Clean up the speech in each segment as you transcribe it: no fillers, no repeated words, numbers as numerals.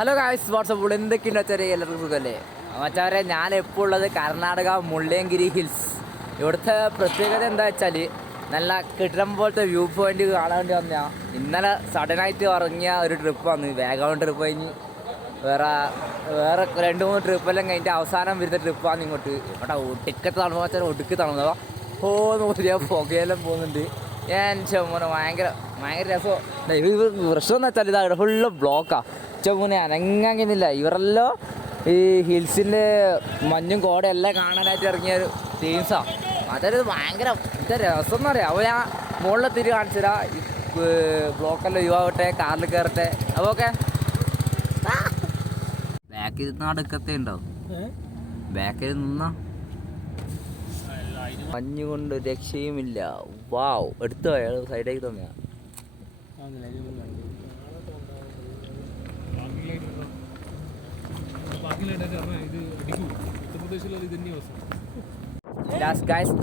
Hello guys WhatsApp എന്തൊക്കെയുണ്ട് വെച്ചാൽ എല്ലാവർക്കും സുഖമല്ലേ മച്ചാരെ ഞാൻ എപ്പോൾ ഉള്ളത് കർണാടക മുള്ളയങ്കിരി ഹിൽസ്. ഇവിടുത്തെ പ്രത്യേകത എന്താ വെച്ചാൽ നല്ല കെട്ടിടം പോലത്തെ വ്യൂ പോയിന്റ് കാണാൻ വേണ്ടി വന്നാൽ ഇന്നലെ സഡനായിട്ട് ഇറങ്ങിയ ഒരു ട്രിപ്പ് വന്ന് വേഗം ട്രിപ്പ് കഴിഞ്ഞ് വേറെ 2-3 ട്രിപ്പെല്ലാം കഴിഞ്ഞിട്ട് അവസാനം വരുന്ന ട്രിപ്പാണ് ഇങ്ങോട്ട്. ഇവിടെ ഒടുക്കത്തെ തണുപ്പ് വെച്ചാൽ ഒടുക്ക് തണുന്നവ നോക്കിയാൽ പുകയെല്ലാം പോകുന്നുണ്ട്. ഞാൻ ചെമ്മോനെ ഭയങ്കര രസം. പ്രശ്നം എന്ന് വെച്ചാൽ ഇതാ ഫുള്ള് ബ്ലോക്കാണ്. ചെമ്മോനെ അനങ്ങുന്നില്ല. ഇവരെല്ലാം ഈ ഹിൽസിൻ്റെ മഞ്ഞും കോടയും എല്ലാം കാണാനായിട്ട് ഇറങ്ങിയ ഒരു ടീംസാണ്. അതൊരു ഭയങ്കര രസം എന്ന് പറയാം. അപ്പോൾ ഞാൻ മുകളിൽ തിരി കാണിച്ചു തരാം. ബ്ലോക്കെല്ലാം ഒഴിവാകട്ടെ, കാറിൽ കയറട്ടെ. അപ്പോൾ ഓക്കെ ബാക്കിൽ നിന്ന് അടുക്കത്തെ ഉണ്ടാവും. ബാക്കിൽ നിന്നാ മഞ്ഞുകൊണ്ട് രക്ഷയുമില്ല. വാവ് എടുത്തു അയാൾ സൈഡാക്കി തന്നെയാ.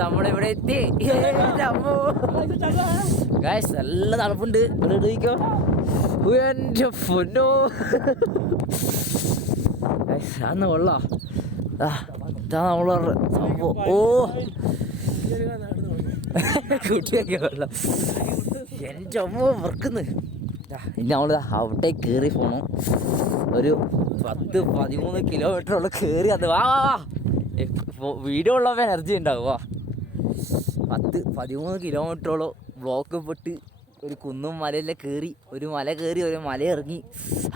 നമ്മളിവിടെ എത്തി. ഗായ്സ് നല്ല തണുപ്പുണ്ട്. ഇവിടെ ഇടിക്കോ എൻ്റെ പൊന്നോ. അന്ന് കൊള്ളാം. ഇതാ നമ്മളെ സംഭവം. ഓ കുട്ടിയൊക്കെ വെള്ളം എൻ്റെ അമ്മ വെറുക്കുന്നു. ഇനി നമ്മൾ അവിടെ കയറി പോകണം. ഒരു 10-13 കിലോമീറ്ററോളം കയറി അത് വീഡിയോ ഉള്ളപ്പോൾ എനർജി ഉണ്ടാവും. 10-13 കിലോമീറ്ററോളം ബ്ലോക്ക് പെട്ട് ഒരു കുന്നും മലയെല്ലാം കയറി, ഒരു മല കയറി ഒരു മല ഇറങ്ങി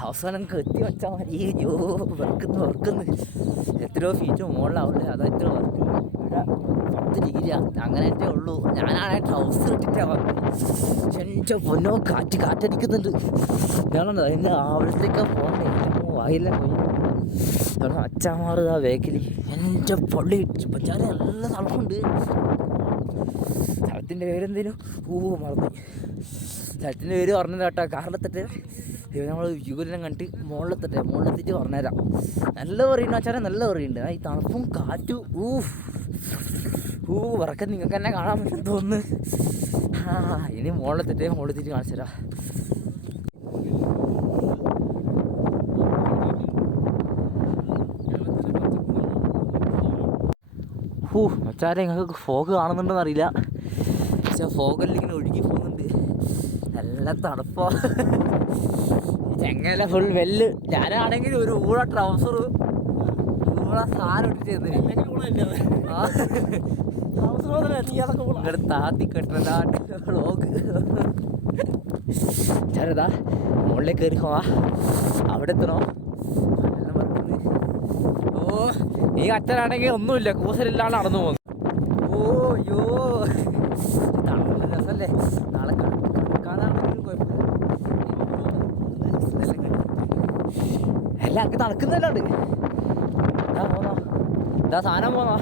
അവസാനം കെത്തി വെച്ചാൽ മതി. അയ്യോ വെറുക്കുന്നു. എത്രയോ ഫീറ്റ് മുകളിലാവില്ലേ, അതാ എത്ര വർക്ക്. ഇവിടെ 10 ഡിഗ്രിയാണ്. അങ്ങനത്തെ ഉള്ളൂ. ഞാനാണെ ട്രൗസർ ഇട്ടിട്ടാണ് വന്നത്. എൻ്റെ പൊന്നോ കാറ്റടിക്കുന്നുണ്ട്. ഞാനുണ്ട് അതിൻ്റെ ആവശ്യത്തേക്ക് പോകണേ. വായില്ല പോയി അച്ചാമാറുതാ വേക്കിലി. എൻ്റെ പള്ളി പഞ്ചാര നല്ല തണുപ്പുണ്ട്. സ്ഥലത്തിൻ്റെ പേരെന്തേലും മറന്നു. സ്ഥലത്തിൻ്റെ പേര് പറഞ്ഞത് കേട്ടോ. കാറിലെത്തിട്ട് നമ്മൾ വ്യൂവെല്ലാം കണ്ടിട്ട് മുകളിലെത്തിയിട്ട് പറഞ്ഞുതരാം. നല്ല പറയുന്നു വെച്ചാൽ നല്ല പറയുന്നുണ്ട്. ഈ തണുപ്പും കാറ്റും വറക്കം നിങ്ങൾക്ക് തന്നെ കാണാൻ പറ്റും തോന്നുന്നു. ഇനി മുകളിലെത്തിയിട്ട് കാണിച്ചു തരാം. മച്ചാരെ നിങ്ങൾക്ക് ഫോഗ് കാണുന്നുണ്ടെന്ന് അറിയില്ല. പക്ഷേ ഫോഗെല്ലാം ഇങ്ങനെ ഒഴുകി പോകുന്നുണ്ട്. നല്ല തണുപ്പോ. ചെങ്ങല ഫുൾ വെല്ല്. ഞാനാണെങ്കിൽ ഒരു ട്രൗസർ സാധനം ഇട്ടിട്ട് താത്തി കെട്ടതാണ്ട് വ്ളോഗ്. ചേരതാ മുകളിൽ കയറി പോവാ. അവിടെ എത്തണോ? ഈ അച്ഛനാണെങ്കിൽ ഒന്നുമില്ല, കൂസലില്ലാണ്ട് നടന്നു പോകുന്നു. അയ്യോ തണുപ്പല്ല രസമല്ലേ. നാളെ കണക്കാതാണെങ്കിലും കുഴപ്പമില്ല. എല്ലാം അങ്ങ് തണുക്കുന്നല്ലോണ്ട്. ഇതാ സാധനം പോന്നോ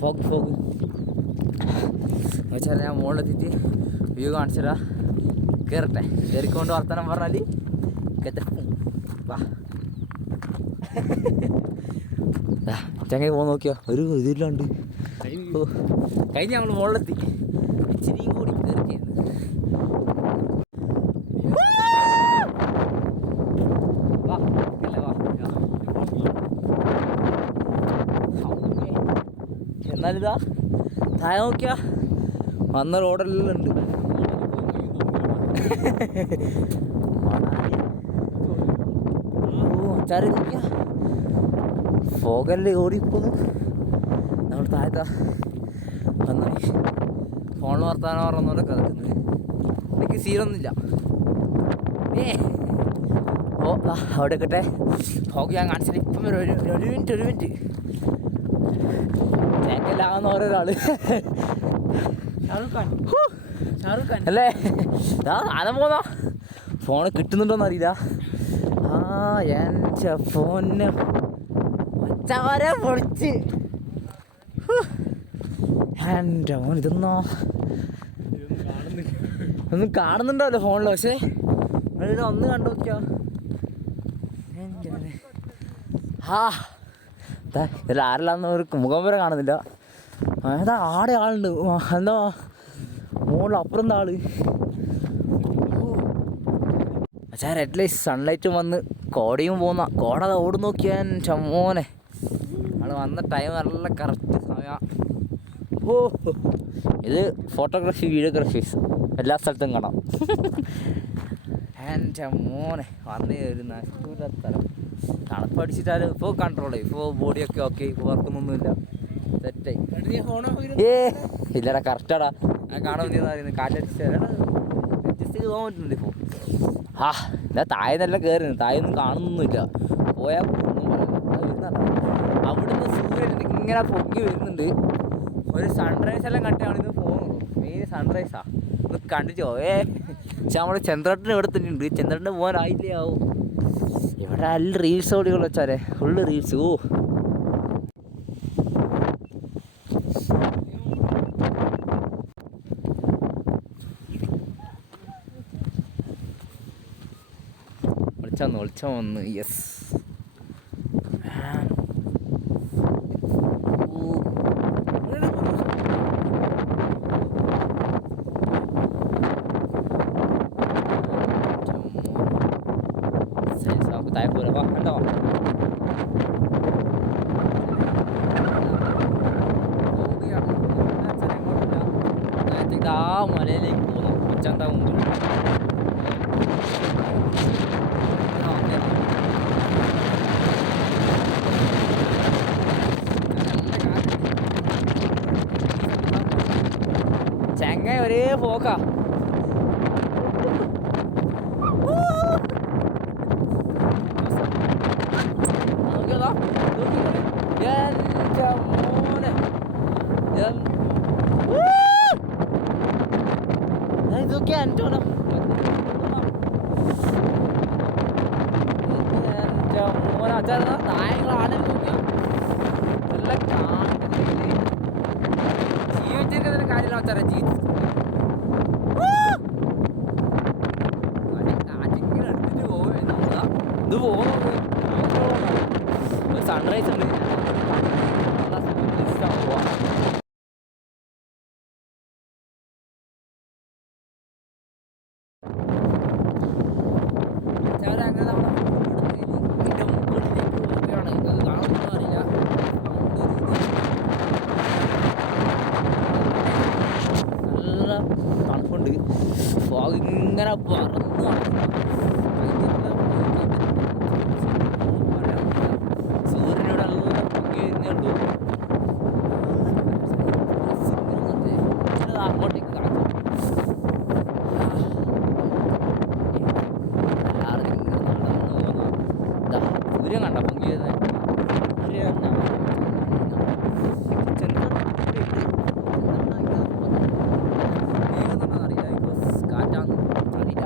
ഫോഗ് വെച്ചാൽ ഞാൻ മുകളിലെത്തിയിട്ട് വ്യൂ കാണിച്ചിടാ. കയറട്ടെ. കയറിക്കൊണ്ട് വർത്തമാനം പറഞ്ഞാൽ വാ ചങ്ങ പോകാൻ നോക്കിയോ. ഒരു ഇതില്ലാണ്ട് കഴിഞ്ഞ് ഞങ്ങൾ മുകളിലെത്തി. ഇച്ചിരിയും കൂടി കയറിക്കായിരുന്നു. എന്നാലിതാ താഴെ നോക്കിയാ വന്ന റോഡെല്ലാം ഉണ്ട്. അച്ചാറി നോക്കിയാ ഫോഗല്ലേ ഓടിപ്പോന്നു. നമ്മൾ താഴത്താ വന്നാൽ ഫോണിൽ വർത്താനം പറഞ്ഞ കിടക്കുന്നത്. എനിക്ക് സീനൊന്നുമില്ല. അവിടെ കിട്ടെ ഫോഗ് ഞാൻ കാണിച്ചില്ല. ഇപ്പം ഒരു മിനിറ്റ് തേക്കല്ലാകുന്ന ഓരോരാള് അല്ലേ. ആദ്യം പോന്നാ ഫോണ് കിട്ടുന്നുണ്ടോന്ന് അറിയില്ല. എൻ്റെ ഫോന് ചവരെ പൊളിച്ച്. എൻ്റെ മോൻ ഇതൊന്നോ ഒന്നും കാണുന്നുണ്ടല്ലോ ഫോണിൽ. പക്ഷേ ഒന്ന് കണ്ടു നോക്കിയോ. ഇതിൽ ആരെല്ലാന്ന് ഒരു മുഖം വരെ കാണുന്നില്ല. ഏതാ ആടെ ആളുണ്ട്. എന്താ മുകളിൽ അപ്പുറം ആള്. പക്ഷേ റെഡ് ലൈറ്റ് സൺലൈറ്റും വന്ന് കോടയും കോട ഓട് നോക്കിയാൻ ചമ്മോനെ. നമ്മൾ വന്ന ടൈം നല്ല കറക്റ്റ് സമയം. ഓ ഇത് ഫോട്ടോഗ്രാഫി വീഡിയോഗ്രാഫീസ് എല്ലാ സ്ഥലത്തും കാണാം. എൻ്റെ മോനെ വന്നേ ഒരു നഷ്ടമില്ലാത്ത സ്ഥലം. തണുപ്പടിച്ചിട്ടാലും ഇപ്പോൾ കൺട്രോൾ ചെയ്യും. ഇപ്പോൾ ബോഡിയൊക്കെ ഓക്കെ, ഇപ്പോൾ വർക്കൊന്നുമില്ല, സെറ്റായി. ഇല്ലടാ കറക്റ്റാടാ, ഞാൻ കാണുമെന്ന് കാറ്റടിച്ച് അഡ്ജസ്റ്റ് ചെയ്ത് പോകാൻ പറ്റുന്നുണ്ട് ഇപ്പോൾ. എന്താ താഴെ നല്ല കയറുന്നു, താഴെയൊന്നും കാണുന്നൊന്നുമില്ല. പോയാൽ അവിടുന്ന് സൂര്യൻ ഇങ്ങനെ പൊങ്ങി വരുന്നുണ്ട്. ഒരു സൺറൈസ് എല്ലാം കണ്ടാണ് ഇന്ന് പോകുന്നത്. മെയിൻ സൺറൈസാ ഒന്ന് കണ്ടിട്ട് പോയേ. പക്ഷെ നമ്മുടെ ചന്ദ്രട്ടന് ഇവിടെ തന്നെ ഉണ്ട്. ചന്ദ്രട്ടന് പോകാനായില്ലേ ആവും. ഇവിടെ നല്ല റീൽസ് ഓടികൾ വെച്ചാലേ ഫുള്ള് റീൽസ്. ഓ വെളിച്ചം വന്ന്. യെസ് താഴെ പോലെ കണ്ടോ. ആ മലയിലേക്ക് പോകുന്നു. ഉച്ചന്താ മുമ്പിൽ ചെങ്ങ ഒരേ പോക്കാ. ഇതൊക്കെ അൻറ്റോണം നായകളാണ് നല്ല ജീവിച്ചിരിക്കുന്ന കാര്യമില്ല വെച്ചാൽ കാറ്റിങ്ങനെ എടുത്തിട്ട് പോകും. ഇത് പോകുന്നു സൺറൈസ് ഉണ്ട്. പോവാം. അങ്ങനെ നമ്മൾ ഇതിൻ്റെ മുകളിലേക്ക് പോവുകയാണ്. ഇത് കാണുമെന്ന് അറിയില്ല. നല്ല തണുപ്പുണ്ട്. ഫോഗ് ഇങ്ങനെ പറന്ന് സൂര്യനോട് നല്ല പൊങ്ങി വരുന്നുള്ളൂ. അങ്ങോട്ടേക്ക് കാണും. സൂര്യൻ കണ്ട പൊങ്ങിയത് അറിയില്ല. ബിക്കോസ് കാറ്റാന്ന് അറിയില്ല.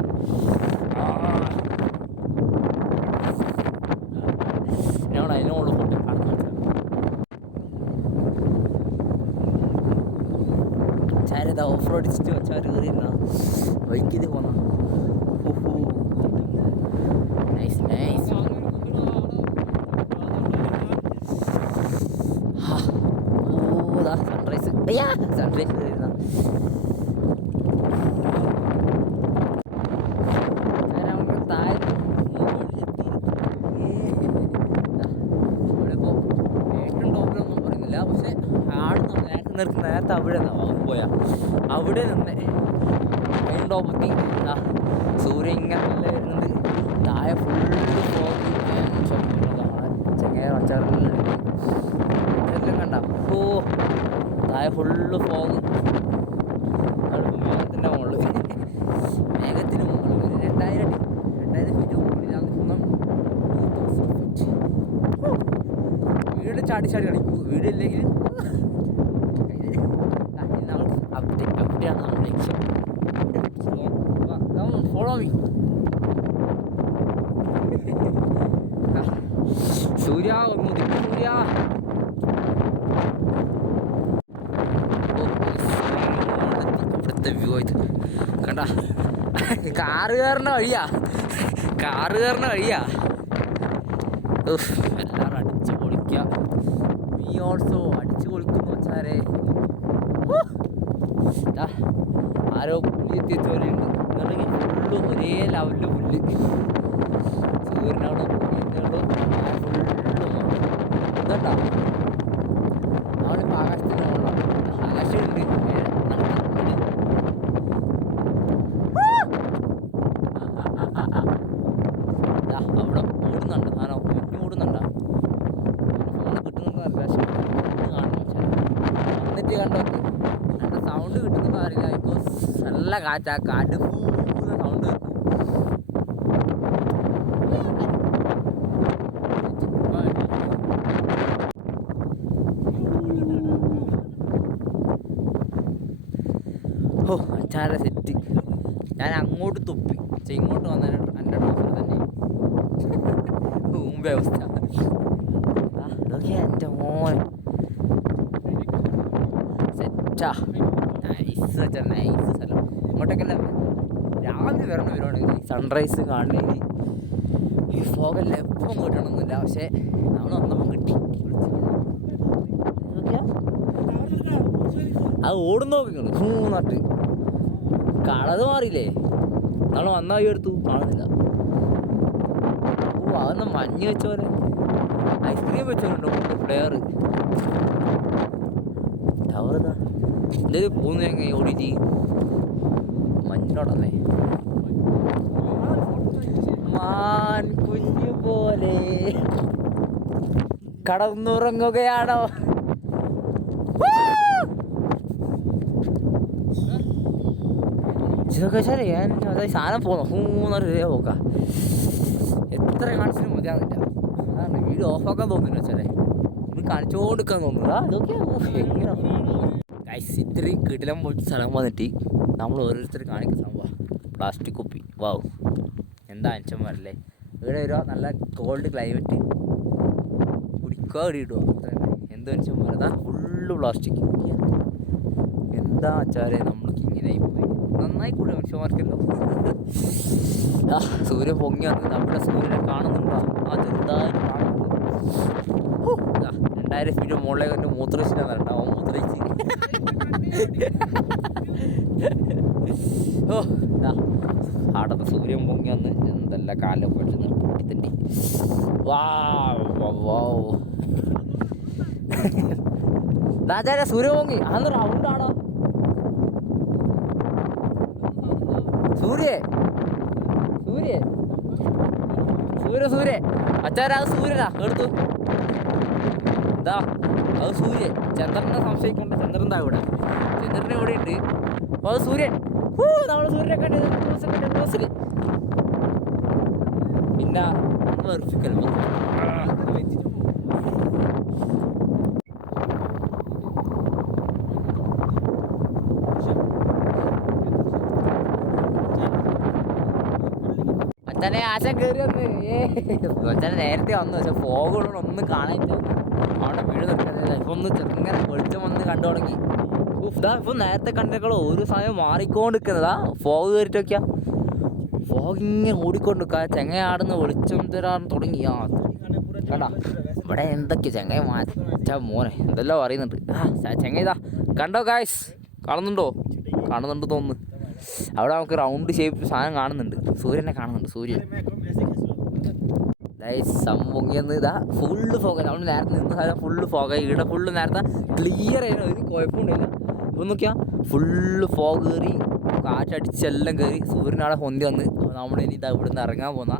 ഞാൻ അതിനോട് കൊണ്ട് കടന്നു ചാരതാ ഓഫ് റോഡ് ഇച്ചിട്ട് വെച്ചാൽ കയറിയിരുന്ന ബൈക്കിൽ പോന്ന. Nice nice. സൺറൈസ് സൺറൈസ് വരുന്ന താഴെ മുകളിലെത്തി. ഏറ്റവും ടോപ്പിലൊന്നും പറയുന്നില്ല. പക്ഷെ ആടുന്ന നേരത്തെ അവിടെ നിന്നാണ് പോയാ. അവിടെ നിന്ന് ഏറ്റവും ടോപ്പെത്തി. സൂര്യൻ ഇങ്ങനെ നല്ല വരുന്നുണ്ട്. താഴെ ഫുള്ള് ഫോഗ്. ചെങ്ങ വച്ചാറെല്ലാം ഇതെല്ലാം കണ്ട. ഓ താഴെ ഫുള്ള് ഫോഗ്. മേഘത്തിൻ്റെ മുകളിൽ മേഘത്തിന് മുകളിൽ 2000 ഫീറ്റ് മുകളിലാണ് നിൽക്കണം. വീട് ചാടി കളിക്കും. വീടില്ലെങ്കിൽ അവിടെയാണ് നമ്മുടെ ലക്ഷ്യം. Follow me. സൂര്യ ഒന്ന് സൂര്യ. അവിടുത്തെ വ്യൂ ആയിട്ട് കണ്ട. കാറ് കയറുന്ന വഴിയാ. എല്ലാവരും അടിച്ച് പൊളിക്കുക. മീ ഓൾസോ അടിച്ച് പൊളിക്കുന്നു വെച്ചാരെ. ആരോ പുല്ല് എത്തിയ ചോലുണ്ട്. എന്നുണ്ടെങ്കിൽ ഫുള്ള് ഒരേ ലെവലിൽ പുല്ല്. സൂര്യനവിടെ ഫുള്ളും ഇതുണ്ടോ നമ്മളിപ്പോൾ ആകാശത്തിന് കൊണ്ടാണ് ആകാശമുണ്ട് അവിടെ ഓടുന്നുണ്ട് സാധനം കുഞ്ഞു ഓടുന്നുണ്ടോ ഫോണ് കിട്ടുന്നുണ്ടോ ആകാശം കാണണം എന്നിട്ട് കണ്ടോക്ക് നല്ല സൗണ്ട് കിട്ടുന്നുണ്ടോ അറിയില്ല ബിക്കോസ് നല്ല കാറ്റാ കാറ്റ് പൂന്ന സൗണ്ട് കേൾക്കും ഓ അച്ചാറെ സെറ്റ് ഞാൻ അങ്ങോട്ട് തുപ്പി പക്ഷെ ഇങ്ങോട്ട് വന്നാൽ എൻ്റെ ട്രൗസർ തന്നെ മുമ്പേ അവസ്ഥ അതൊക്കെ എൻ്റെ മോൻ സെറ്റാ നൈസ് വെച്ചാൽ നൈസ് സ്ഥലം ഇങ്ങോട്ടൊക്കെ രാവിലെ വരണം വരുവാണെങ്കിൽ സൺറൈസ് കാണുന്നതിന് ഈ ഫോഗല്ല എപ്പം കിട്ടണമെന്നില്ല പക്ഷേ നമ്മൾ വന്നപ്പം കിട്ടി അത് ഓടുന്ന നോക്കിക്കോളൂ നട്ട് കളത് മാറിയില്ലേ നമ്മൾ വന്നായി എടുത്തു കാണുന്നില്ല ഓ അതൊന്ന് മഞ്ഞ് വെച്ച പോലെ ഐസ്ക്രീം വെച്ചോണ്ടോ ഫ്ലെയർ ടവർ ഇതാ എന്തായാലും പോകുന്നു എങ്ങനെ ഓടിയിട്ട് മഞ്ഞിനോടന്നേ മാൻ കുഞ്ഞു പോലെ കടന്നുറങ്ങുകയാണോ ഇതൊക്കെ വെച്ചാൽ ഞാൻ അതായത് സാധനം പോന്നു മൂന്നര രൂപ പോക്കാം എത്ര കാണിച്ചിട്ടും മതിയാവില്ല അതാണ് വീഡിയോ ഓഫാക്കാൻ തോന്നുന്നില്ല വെച്ചാലേ ഇത് കാണിച്ചുകൊണ്ടിരിക്കാൻ തോന്നുന്നില്ല ഇതൊക്കെ ഇത്രയും കിടിലം പോയിട്ട് സ്ഥലം വന്നിട്ട് നമ്മൾ ഓരോരുത്തർ കാണിക്കുന്ന സംഭവം പ്ലാസ്റ്റിക് കുപ്പി വാവ് എന്താ അഞ്ചന്മാരല്ലേ ഇവിടെ ഒരു നല്ല കോൾഡ് ക്ലൈമറ്റ് കുടിക്കുക ഇടുക അത്ര എന്ത് അഞ്ചന്മാർ അതാ ഫുള്ള് പ്ലാസ്റ്റിക് എന്താ വെച്ചാലേ നമ്മൾക്ക് ഇങ്ങനെ പോയി നന്നായി കൂടെ മനുഷ്യന്മാർക്കല്ലോ ആ സൂര്യൻ പൊങ്ങി വന്ന് നമ്മുടെ സൂര്യനെ കാണുന്നുണ്ടോ ആ ചെറുതായി കാണുന്നുണ്ട് 2000 ഫീറ്റ് മുകളിലേക്ക് എൻ്റെ മൂത്രച്ചിട്ടാണ് കേട്ടോ അവൻ മൂത്രച്ച് ഓ ആടത്തെ സൂര്യൻ പൊങ്ങി വന്ന് എന്തെല്ലാം കാലം പൊട്ടി നിർത്തി വാ രാജാ സൂര്യൻ പൊങ്ങി അന്ന് റൗണ്ടാണോ സൂര്യ അച്ചാരാ അത് സൂര്യനാ എടുത്തു ഇതാ അത് സൂര്യൻ ചന്ദ്രനെ സംശയിക്കൊണ്ട് ചന്ദ്രൻ എന്താ ഇവിടെ ചന്ദ്രനെ ഇവിടെ ഉണ്ട് അപ്പോൾ അത് സൂര്യൻ നമ്മൾ സൂര്യനെ കണ്ടത് ക്ലോസിൽ പിന്നെ വെറുപ്പിക്കല്ലോ അച്ഛനെ ആശം കയറി വന്ന് അച്ഛനെ നേരത്തെ വന്നു പക്ഷെ ഫോഗുള്ള ഒന്നും കാണാനില്ല അവിടെ വീട് നിൽക്കുന്നില്ല ഇപ്പൊ ഒന്ന് ചെറുങ്ങനെ വെളിച്ചം വന്ന് കണ്ടു തുടങ്ങി ഇതാ ഇപ്പൊ നേരത്തെ കണ്ടേക്കളോ ഒരു സമയം മാറിക്കൊണ്ടിരിക്കുന്നതാ ഫോഗ് കയറിട്ടൊക്കെയാ ഫോഗ് ഇങ്ങനെ ഓടിക്കൊണ്ടിരിക്കുക ചെങ്ങയാടുന്ന് വെളിച്ചം തരാൻ തുടങ്ങി ആ കണ്ടാ ഇവിടെ എന്തൊക്കെയാ ചെങ്ങ മാറ്റാ മോനെ എന്തെല്ലാം പറയുന്നുണ്ട് ആ ചെങ്ങ ഇതാ കണ്ടോ ഗായ്സ് കാണുന്നുണ്ടോ കാണുന്നുണ്ട് തോന്നുന്നു അവിടെ നമുക്ക് റൗണ്ട് ഷേപ്പ് സാധനം കാണുന്നുണ്ട് സൂര്യനെ കാണുന്നുണ്ട് സൂര്യൻ സംഭൊങ്ങിയെന്ന് ഇതാ ഫുള്ള് ഫോഗ നമ്മൾ നേരത്തെ നിന്ന സാധനം ഫുള്ള് ഫോഗ ഇവിടെ ഫുള്ള് നേരത്തെ ക്ലിയർ ആയിരുന്നു ഒരു കുഴപ്പമുണ്ടില്ല ഇപ്പം നോക്കിയാൽ ഫുള്ള് ഫോഗ് കയറി കാറ്റടിച്ചെല്ലാം കയറി സൂര്യനവിടെ പൊന്തി വന്ന് നമ്മളിനി ഇതാ ഇവിടെ നിന്ന് ഇറങ്ങാൻ പോകുന്ന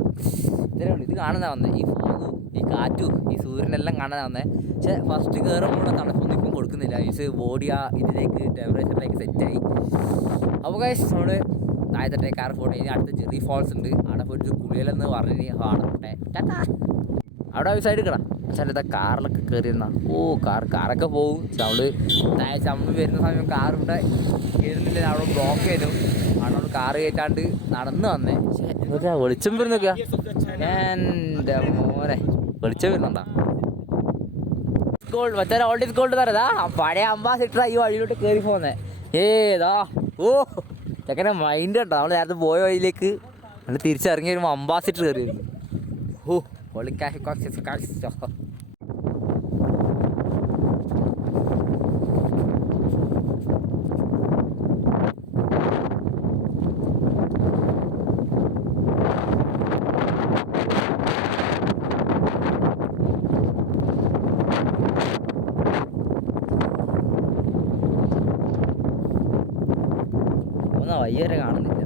ഇതിനുണ്ട് ഇത് കാണുന്ന വന്നത് ഈ ഫോഗും ഈ കാറ്റും ഈ സൂര്യനെല്ലാം കാണാൻ വന്നത് പക്ഷേ ഫസ്റ്റ് കയറുമ്പോൾ തണുപ്പൊന്നും ഇപ്പം കൊടുക്കുന്നില്ല മീൻസ് ബോഡി ആ ഇതിലേക്ക് ടെമ്പറേച്ചറിലേക്ക് സെറ്റായി അപ്പോൾ ഗൈസ് നമ്മൾ താഴത്തെ കാർ ഫോട്ടോ ഇനി അടുത്ത ജെറി ഫോൾസ് ഉണ്ട് അവിടെ പോയിട്ട് കുളിയലെന്ന് പറഞ്ഞ് കാണട്ടെ അവിടെ ഒരു സൈഡ് കിടാം പക്ഷേ കാറിലൊക്കെ കയറിയിരുന്ന കാറൊക്കെ പോകും നമ്മൾ വരുന്ന സമയം കാറിവിടെ കയറുന്നില്ല അവിടെ ബ്ലോക്ക് ചെയ്തു അവിടെ കാറ് കയറ്റാണ്ട് നടന്ന് വന്നേ പക്ഷേ വെളിച്ചം വരുന്നൊക്കെയാ എൻ്റെ മോനെ വെളിച്ചം വരുന്നുണ്ടാ ഗോൾഡ് മറ്റേ ഓൾഡ് ഇസ് ഗോൾഡ് തരതാ പഴയ അംബാസിഡർ ഈ വഴിയിലോട്ട് കയറി പോന്നേ ഏതാ ഓ ചെക്കനെ മൈൻഡ് കേട്ടോ നമ്മൾ നേരത്തെ പോയ വഴിയിലേക്ക് നമ്മൾ തിരിച്ചിറങ്ങി വരുമ്പോൾ അംബാസിഡർ കയറി വരുന്നു ഓ പൊളിക്കാശ് കൈ വരെ കാണുന്നില്ല.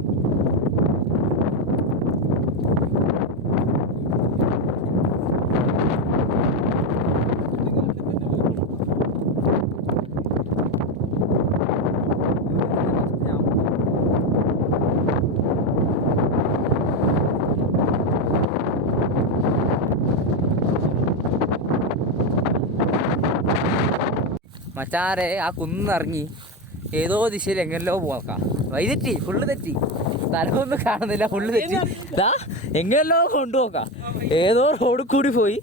മച്ചാരെ ആ കുന്നിറങ്ങി ഏതോ ദിശയിൽ എങ്ങനെല്ലോ പോക്കാം. വൈതെറ്റി, ഫുള്ള് തെറ്റി, സ്ഥലമൊന്നും കാണുന്നില്ല, ഫുള്ള് തെറ്റി. ഇതാ എങ്ങനെല്ലോ കൊണ്ടുപോക്കാം. ഏതോ റോഡിൽ കൂടി പോയി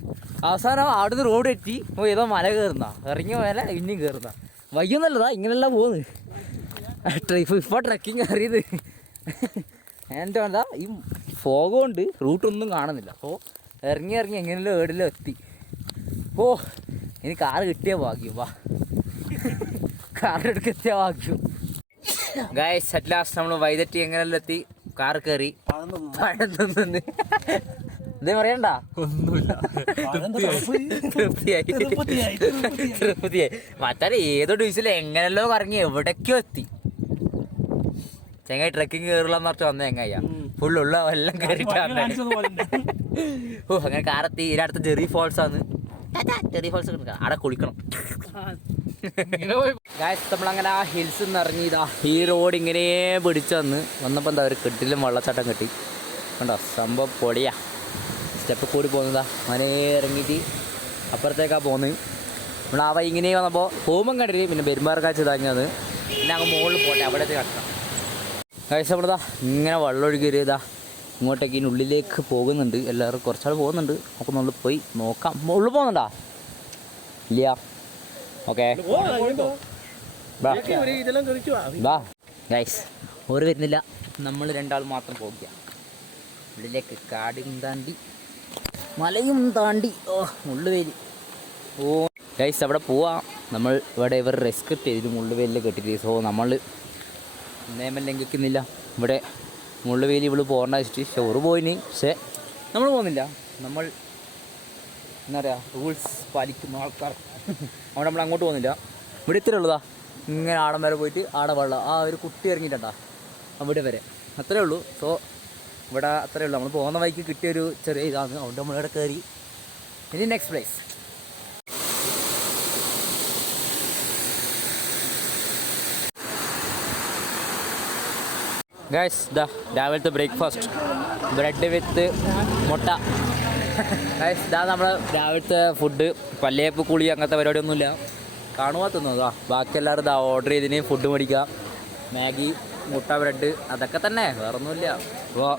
അവസാനം അവിടുന്ന് റോഡ് തെറ്റി ഏതോ മല കയറുന്ന, ഇറങ്ങിയ മല ഇനിയും കയറുന്ന. വയ്യൊന്നല്ലതാ ഇങ്ങനെല്ലാം പോകുന്നത്. ഇപ്പോൾ ട്രക്കിങ് അറിയത് എൻ്റെ എന്താ ഈ ഫോഗ് കൊണ്ട് റൂട്ടൊന്നും കാണുന്നില്ല. അപ്പോൾ ഇറങ്ങി എങ്ങനെയല്ലോ ഏടിലോ എത്തി. ഓ ഇനി കാറ് കിട്ടിയ ഭാഗ്യം. വാ കാറിനെടുക്ക് എത്തിയ ഭാഗ്യം. ഗൈസ് അറ്റ് ലാസ്റ്റ് നമ്മൾ വൈതെറ്റി എങ്ങനെയല്ലോ എത്തി. കാർ കയറി പഴം തിന്നു. ഇതേ പറയണ്ട, ഒന്നുമില്ല, തൃപ്തിയായി. മറ്റാരെ ഏതോ ഡിവിസിൽ എങ്ങനെയല്ലോ കറങ്ങി എവിടേക്കോ എത്തി. ചെങ്ങായി ട്രക്കിങ് കയറില്ലെന്ന് പറഞ്ഞിട്ട് വന്ന ചെങ്ങായിയാ ഫുള്ളുള്ള എല്ലാം കയറിയിട്ടാണ്. ഓ അങ്ങനെ കാറെത്തി. ഇതിനടുത്ത് ജെറി ഫോൾസ് ആണ്. ജെറി ഫോൾസ് അവിടെ കുളിക്കണം. നമ്മളങ്ങനെ ആ ഹിൽസ് നിറങ്ങിയതാ. ഈ റോഡ് ഇങ്ങനെ പിടിച്ചു വന്നപ്പോൾ എന്താ ഒരു കെട്ടിലും വെള്ളച്ചാട്ടം കെട്ടി കണ്ടോ. സംഭവം പൊടിയാ. സ്റ്റെപ്പ് കൂടി പോകുന്നതാ. മനെ ഇറങ്ങിയിട്ട് അപ്പുറത്തേക്കാണ് പോകുന്നത്. നമ്മൾ ആ വൈ ഇങ്ങനെ വന്നപ്പോൾ പോകുമ്പം കണ്ടിട്ട് പിന്നെ പെരുമ്പാറക്കാച്ച് ഇതാങ്ങിയത്. പിന്നെ അങ്ങ് മുകളിൽ പോട്ടെ, അവിടത്തേക്ക് കടക്കാം. കഴിച്ചപ്പോഴതാ ഇങ്ങനെ വെള്ളം ഒഴുകിയതാ ഇങ്ങോട്ടേക്ക് ഇതിനുള്ളിലേക്ക് പോകുന്നുണ്ട്. എല്ലാവരും കുറച്ചാൾ പോകുന്നുണ്ട്. അപ്പോൾ നമ്മൾ പോയി നോക്കാം. ഉള്ളിൽ പോകുന്നുണ്ടോ? ഇല്ല. ഓക്കെ ബാ ഗൈസ്. ഓര് വരുന്നില്ല, നമ്മൾ രണ്ടാൾ മാത്രം പോകുക ഉള്ളിലേക്ക്. കാടും താണ്ടി മലയും താണ്ടി മുള്ളുവേലി. ഓ ഗൈസ് അവിടെ പോവാം. നമ്മൾ ഇവിടെ ഇവർ റെസ്കെപ്റ്റ് ചെയ്തിട്ട് മുള്ളുവേലിൽ കെട്ടിട്ട്. സോ നമ്മൾ നിയമം ലംഘിക്കുന്നില്ല. ഇവിടെ മുള്ളുവേലി ഇവള് പോകേണ്ട വെച്ചിട്ട് ഷോറ് പോയിന്. പക്ഷേ നമ്മൾ പോകുന്നില്ല. നമ്മൾ എന്താ പറയുക, റൂൾസ് പാലിക്കുന്ന ആൾക്കാർ. അവിടെ നമ്മൾ അങ്ങോട്ട് പോകുന്നില്ല. ഇവിടെ ഇത്ര ഉള്ളതാ. ഇങ്ങനെ ആടം വരെ പോയിട്ട് ആടെ വെള്ളം ആ ഒരു കുട്ടി ഇറങ്ങിയിട്ടുണ്ടാ അവിടെ വരെ, അത്രേ ഉള്ളൂ. സോ ഇവിടെ അത്രേ ഉള്ളൂ. നമ്മൾ പോകുന്ന വഴിക്ക് കിട്ടിയൊരു ചെറിയ ഇതാണ്. അതുകൊണ്ട് നമ്മളിവിടെ കയറി. ഇനി നെക്സ്റ്റ് പ്ലേസ്. ഗൈസ് ഇതാ രാവിലത്തെ ബ്രേക്ക്ഫാസ്റ്റ്, ബ്രെഡ് വിത്ത് മുട്ട. ഗൈസ് ഇതാ നമ്മൾ രാവിലത്തെ ഫുഡ്. പല്ലേപ്പ് കുളി അങ്ങനത്തെ പരിപാടിയൊന്നുമില്ല. കാണുക തിന്നതാ. ബാക്കി എല്ലാവരും ഇതാ ഓർഡർ ചെയ്തിന് ഫുഡ് മേടിക്കുക. മാഗി, മുട്ട, ബ്രെഡ്, അതൊക്കെ തന്നെ, വേറൊന്നുമില്ല. അപ്പോൾ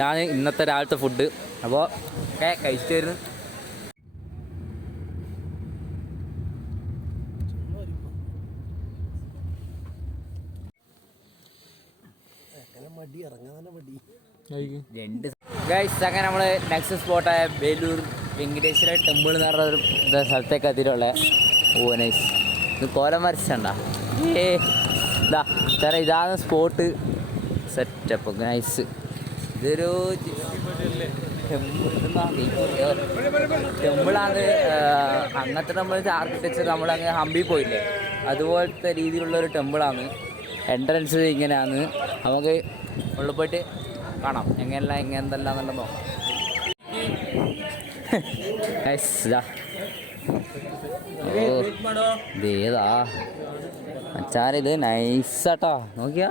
ഞാൻ ഇന്നത്തെ രാവിലത്തെ ഫുഡ് അപ്പോൾ ഒക്കെ കഴിച്ചിട്ട് വരുന്നു. ഗൈസ് അങ്ങനെ നമ്മൾ നെക്സ്റ്റ് സ്പോട്ടായ ബേലൂർ വെങ്കടേശ്വര ടെമ്പിൾ എന്ന് പറഞ്ഞ ഒരു സ്ഥലത്തേക്ക് എത്തിയിട്ടുള്ള. ഓ നൈസ്. ഇത് കോലം വരച്ചണ്ട. ഇതാ സാറേ, ഇതാണ് സ്പോട്ട്. Setup nice. ഇതൊരു ടെമ്പിളാണ്. അങ്ങനത്തെ നമ്മൾ ആർക്കിടെക്ചർ നമ്മളങ്ങ് ഹമ്പി പോയില്ലേ, അതുപോലത്തെ രീതിയിലുള്ളൊരു ടെമ്പിളാണ്. എൻട്രൻസ് ഇങ്ങനെയാണ്. നമുക്ക് ഉള്ളിൽ പോയിട്ട് കാണാം എങ്ങനെന്തെല്ലാം എന്നുള്ളത് നോക്കാം. ഇതേതാ അച്ചാരിത് നൈസാട്ടാ. നോക്കിയാ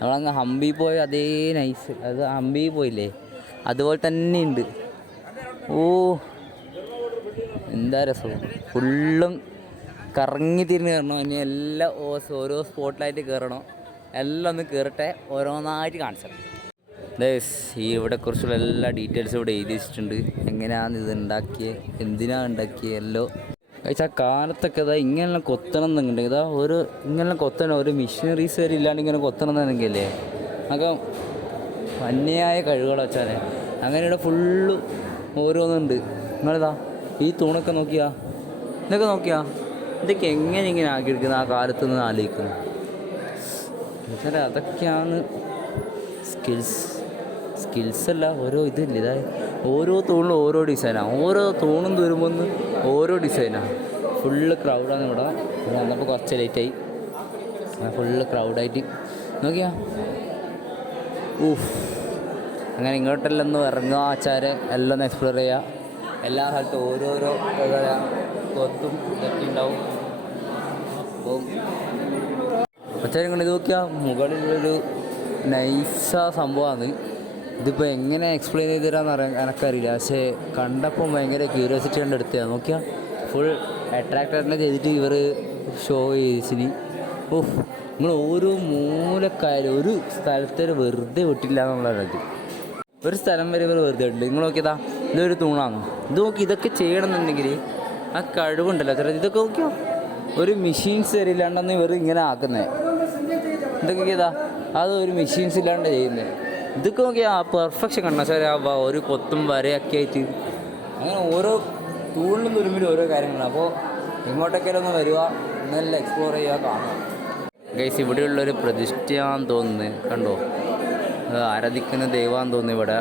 നമ്മളങ്ങ് ഹമ്പി പോയി അതേ നൈസ്. അത് ഹമ്പി പോയില്ലേ അതുപോലെ തന്നെ ഉണ്ട്. ഓ എന്താ രസം. ഫുള്ളും കറങ്ങി തിരിഞ്ഞ് കയറണം. ഇനി എല്ലാം ഓരോ സ്പോട്ടിലായിട്ട് കയറണം. എല്ലാം ഒന്ന് കയറട്ടെ, ഓരോന്നായിട്ട് കാണിച്ചത്. ഈ ഇവിടെ കുറിച്ചുള്ള എല്ലാ ഡീറ്റെയിൽസും ഇവിടെ എഴുതി വെച്ചിട്ടുണ്ട്. എങ്ങനെയാണ് ഇത് ഉണ്ടാക്കിയത്, എന്തിനാണ് ഉണ്ടാക്കിയത് എല്ലോ. കഴിച്ചാൽ ആ കാലത്തൊക്കെ ഇതാ ഇങ്ങനെല്ലാം കൊത്തണം എന്നുണ്ടെങ്കിൽ ഇതാ ഒരു ഇങ്ങനെല്ലാം കൊത്തണം. ഒരു മിഷനറീസ് വരെ ഇല്ലാണ്ട് ഇങ്ങനെ കൊത്തണം എന്നുണ്ടെങ്കിലേ അതൊക്കെ വന്യമായ കഴിവുകൾ വെച്ചാലേ. അങ്ങനെ ഇവിടെ ഫുള്ള് ഓരോന്നുണ്ട്. നിങ്ങളിതാ ഈ തൂണൊക്കെ നോക്കിയാ, ഇതൊക്കെ നോക്കിയാ, ഇതൊക്കെ എങ്ങനെ ഇങ്ങനെ ആക്കിയെടുക്കുന്ന ആ കാലത്ത് നിന്ന് ആലോചിക്കുന്നു. എന്നുവെച്ചാൽ അതൊക്കെയാണ് സ്കിൽസല്ല, ഓരോ ഇതില്ല. ഇതായി ഓരോ തൂണിലും ഓരോ ഡിസൈനാണ്. ഓരോ തൂണും തരുമ്പോൾ ഓരോ ഡിസൈനാണ്. ഫുള്ള് ക്രൗഡാണ് ഇവിടെ. വന്നപ്പോൾ കുറച്ച് ലേറ്റായി. ഫുള്ള് ക്രൗഡായിട്ട് നോക്കിയാ ഊഫ്. അങ്ങനെ ഇങ്ങോട്ടെല്ലാം ഒന്ന് ഇറങ്ങുക ആച്ചാര്, എല്ലാം ഒന്ന് എക്സ്പ്ലോർ ചെയ്യുക. എല്ലാ സ്ഥലത്തും ഓരോരോ എന്താ പറയുക കൊത്തും ഇതൊക്കെ ഉണ്ടാവും. അപ്പം ആച്ചാരം കൊണ്ട് ഇത് നോക്കിയാൽ മുകളിലൊരു നൈസ സംഭവമാണ്. ഇതിപ്പോൾ എങ്ങനെ എക്സ്പ്ലെയിൻ ചെയ്ത് തരാമെന്ന് എനിക്കറിയില്ല. പക്ഷേ കണ്ടപ്പോൾ ഭയങ്കര ക്യൂരിയോസിറ്റി കൊണ്ട് എടുത്തതാണ്. നോക്കിയാൽ ഫുൾ അട്രാക്റ്റഡ് ചെയ്തിട്ട് ഇവർ ഷോ ചെയ്തിന്. ഓഹ്, നിങ്ങൾ ഓരോ മൂലക്കായാലും ഒരു സ്ഥലത്ത് വെറുതെ വിട്ടില്ല എന്നുള്ളതാണ്. ഒരു സ്ഥലം വരെ ഇവർ വെറുതെ ഉണ്ട്. നിങ്ങൾ നോക്കിയതാ, ഇതൊരു തൂണാണ്. ഇത് നോക്കി, ഇതൊക്കെ ചെയ്യണമെന്നുണ്ടെങ്കിൽ ആ കഴിവുണ്ടല്ലോ ചെറിയ. ഇതൊക്കെ നോക്കിയോ, ഒരു മെഷീൻസ് വരെ ഇല്ലാണ്ടെന്ന് ഇവർ ഇങ്ങനെ ആക്കുന്നത്. ഇതൊക്കെ ഇതാ, അത് ഒരു മെഷീൻസ് ഇല്ലാണ്ട് ചെയ്യുന്നത്. ഇതൊക്കെ നോക്കിയാൽ ആ പെർഫെക്ഷൻ കണ്ട സാർ. ആ ഒരു കൊത്തും വരയൊക്കെ ആയിട്ട് അങ്ങനെ ഓരോ തൂണിലും തുരുമ്പിലും ഓരോ കാര്യങ്ങളാണ്. അപ്പോൾ ഇങ്ങോട്ടൊക്കെ ഒന്ന് വരിക, നല്ല എക്സ്പ്ലോർ ചെയ്യുക, കാണുക. ഗൈസ്, ഇവിടെയുള്ളൊരു പ്രതിഷ്ഠയാന്ന് തോന്നുന്നത് കണ്ടോ, ആരാധിക്കുന്ന ദൈവമാണെന്ന് തോന്നുന്നു. ഇവിടെ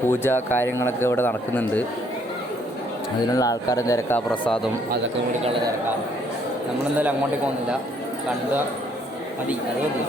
പൂജ കാര്യങ്ങളൊക്കെ ഇവിടെ നടക്കുന്നുണ്ട്. അതിനുള്ള ആൾക്കാരെ തിരക്കാം, പ്രസാദം അതൊക്കെ മേടിക്കാനുള്ള തിരക്കാം. നമ്മളെന്തായാലും അങ്ങോട്ടേക്ക് പോകുന്നില്ല, കണ്ടുക മതി, അത് മതി.